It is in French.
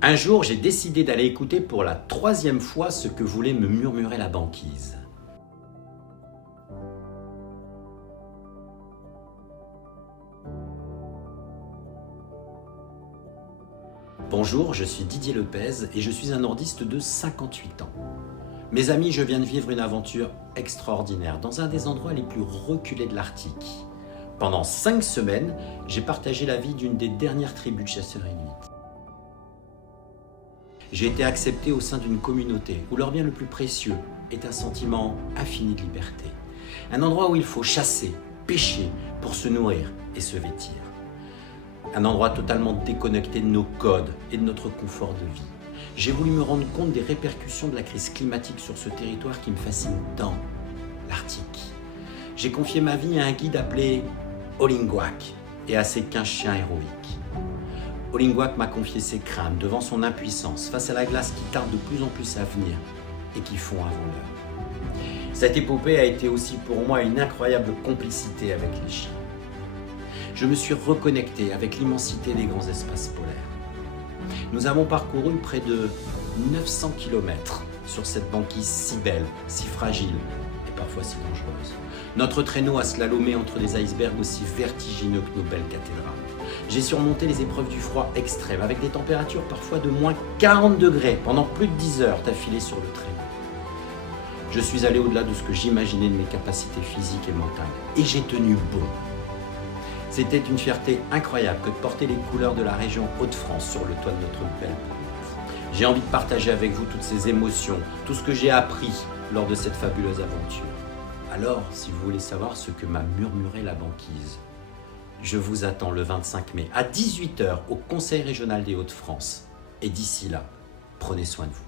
Un jour, j'ai décidé d'aller écouter pour la 3e fois ce que voulait me murmurer la banquise. Bonjour, je suis Didier Lepez et je suis un nordiste de 58 ans. Mes amis, je viens de vivre une aventure extraordinaire dans un des endroits les plus reculés de l'Arctique. Pendant 5 semaines, j'ai partagé la vie d'une des dernières tribus de chasseurs inuits. J'ai été accepté au sein d'une communauté où leur bien le plus précieux est un sentiment infini de liberté. Un endroit où il faut chasser, pêcher pour se nourrir et se vêtir. Un endroit totalement déconnecté de nos codes et de notre confort de vie. J'ai voulu me rendre compte des répercussions de la crise climatique sur ce territoire qui me fascine tant, l'Arctique. J'ai confié ma vie à un guide appelé Olingwak et à ses 15 chiens héroïques. Olingwak m'a confié ses craintes devant son impuissance face à la glace qui tarde de plus en plus à venir et qui fond avant l'heure. Cette épopée a été aussi pour moi une incroyable complicité avec les chiens. Je me suis reconnecté avec l'immensité des grands espaces polaires. Nous avons parcouru près de 900 km sur cette banquise si belle, si fragile et parfois si dangereuse. Notre traîneau a slalomé entre des icebergs aussi vertigineux que nos belles cathédrales. J'ai surmonté les épreuves du froid extrême avec des températures parfois de moins 40 degrés pendant plus de 10 heures d'affilée sur le traîneau. Je suis allé au-delà de ce que j'imaginais de mes capacités physiques et mentales et j'ai tenu bon. C'était une fierté incroyable que de porter les couleurs de la région Hauts-de-France sur le toit de notre belle planète. J'ai envie de partager avec vous toutes ces émotions, tout ce que j'ai appris lors de cette fabuleuse aventure. Alors, si vous voulez savoir ce que m'a murmuré la banquise, je vous attends le 25 mai à 18 h au Conseil régional des Hauts-de-France. Et d'ici là, prenez soin de vous.